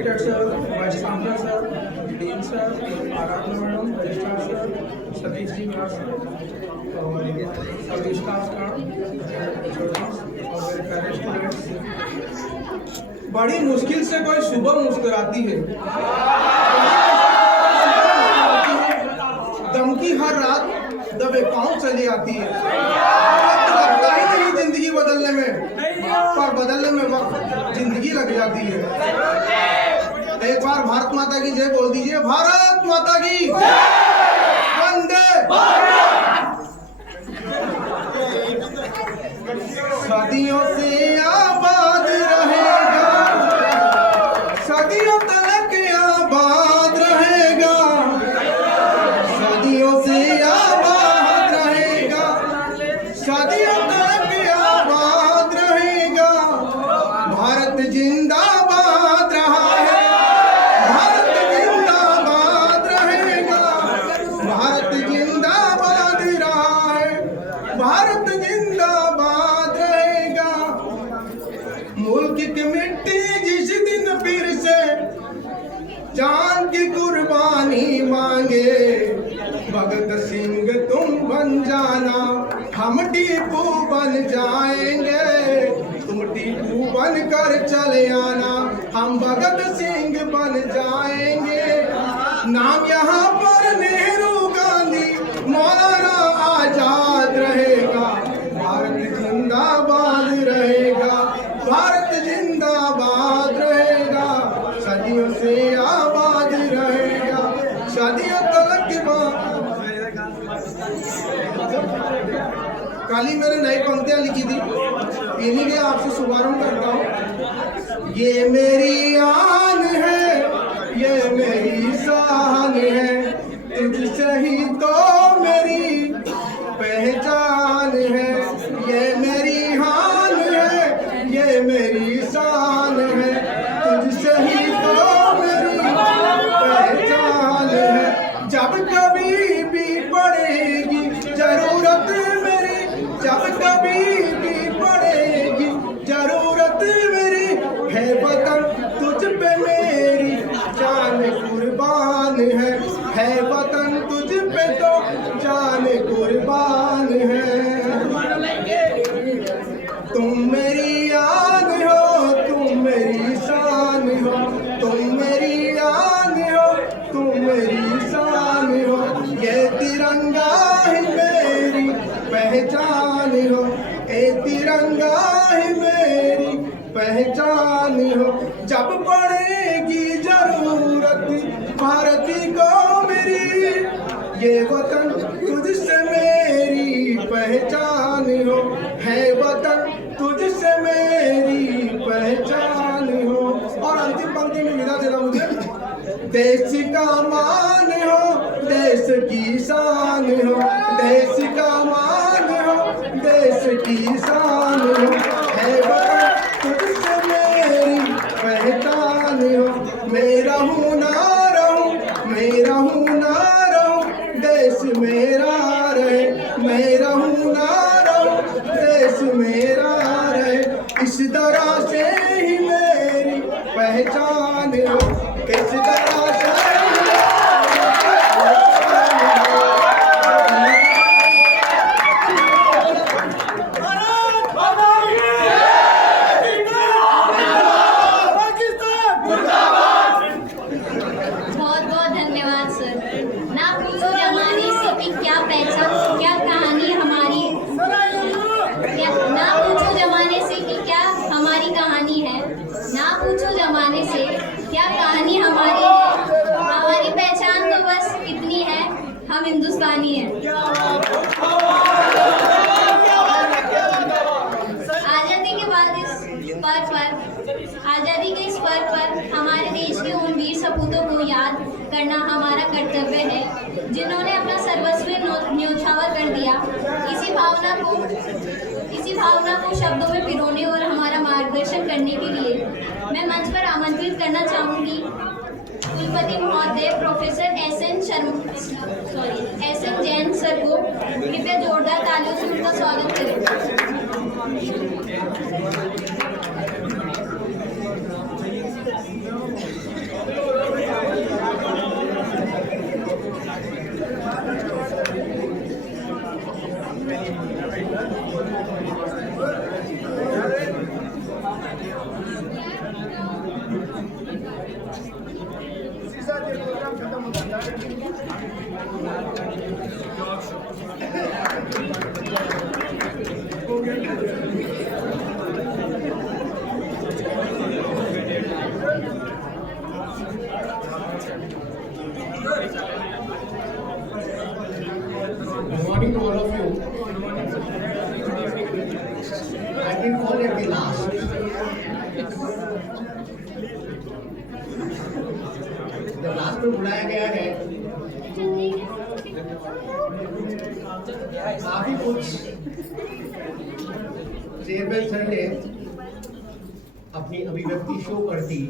Director sir, vice chancellor sir, dean sir, Aradhana madam, registrar sir, Satish ji Vyas sir और सभी staff का और प्यारे स्टूडेंट्स। बड़ी मुश्किल से कोई सुबह मुस्कुराती है, दम की हर रात दबे पाँव चली आती है। लगता ही नहीं जिंदगी बदलने में, पर बदलने में वक्त जिंदगी लग जाती है। एक बार भारत माता की जय बोल दीजिए। भारत माता की वंदे। सदियों से आबाद रहेगा, सदियों तक आबाद रहेगा, सदियों से आबाद रहेगा, सदियों तक आबाद रहेगा। भारत जिंदाबाद रहा है, भारत जिंदाबाद रहेगा, भारत जिंदाबाद रहा है, भारत जिंदाबाद रहेगा। मुल्क की मिट्टी जिस दिन फिर से जान की कुर्बानी मांगे, भगत सिंह तुम बन जाना, हम टीपू बन जाएंगे। तुम टीपू बन कर चले आना, हम भगत सिंह बन जाएंगे। नाम यहाँ पर नेहरू, गांधी, मौलाना आजाद रहेगा। भारत जिंदाबाद रहेगा, भारत जिंदाबाद रहेगा, सदियों से आबाद रहेगा, सदियों तक के बाद। कल ही मैंने नई पंक्तियां लिखी थी, इन्हीं के आपसे शुभारंभ करता हूँ। ये मेरी आन है, ये मेरी शान है, तुझसे ही तो मेरी पहचान है। ये मेरी हान है, ये मेरी शान है, तुझसे ही तो मेरी पहचान है। जब कभी भी पड़ेगी जरूरत मेरी, जब कभी भी पड़ेगी जरूरत मेरी, है वतन तुझ पे मेरी जान कुर्बान है वतन तुझ पे तो जान कुर्बान है। तुम मेरी आन हो, तुम मेरी शान हो, तुम मेरी आन हो, तुम मेरी शान हो। ये तिरंगा ही मेरी पहचान हो, ये तिरंगा ही मेरी पहचान हो। जब पड़ेगी जरूरत भारती को मेरी, ये वतन तुझसे मेरी पहचान हो, है वतन तुझसे मेरी पहचान हो। और अंतिम पंक्ति में विदा देना मुझे। देश का मान हो, देश की शान हो, देश का मान हो, देश की शान हो, है वतन तुझसे मेरी पहचान हो। मेरा हूँ ना रहूं, मेरा हूँ ना रहूं, देश मेरा रहे, मेरा हूँ ना रहूं, देश मेरा रहे। इस तरह से ही मेरी पहचान हो, इस तरह से हम हिंदुस्तानी हैं। आज़ादी के बाद इस पर्व पर, आज़ादी के इस पर्व पर हमारे देश के उन वीर सपूतों को याद करना हमारा कर्तव्य है, जिन्होंने अपना सर्वस्व न्योछावर कर दिया। इसी भावना को शब्दों में पिरोने और हमारा मार्गदर्शन करने के लिए मैं मंच पर आमंत्रित करना चाहूँगी कुलपति महोदय प्रोफेसर एस.एन. जैन सर को। कृपया जोरदार तालियों से उनका स्वागत करें। Good morning to all of you. I've been called at the last. जब लास्ट में बुलाया गया है, काफी कुछ चेयरमैन सर ने अपनी अभिव्यक्ति शो कर दी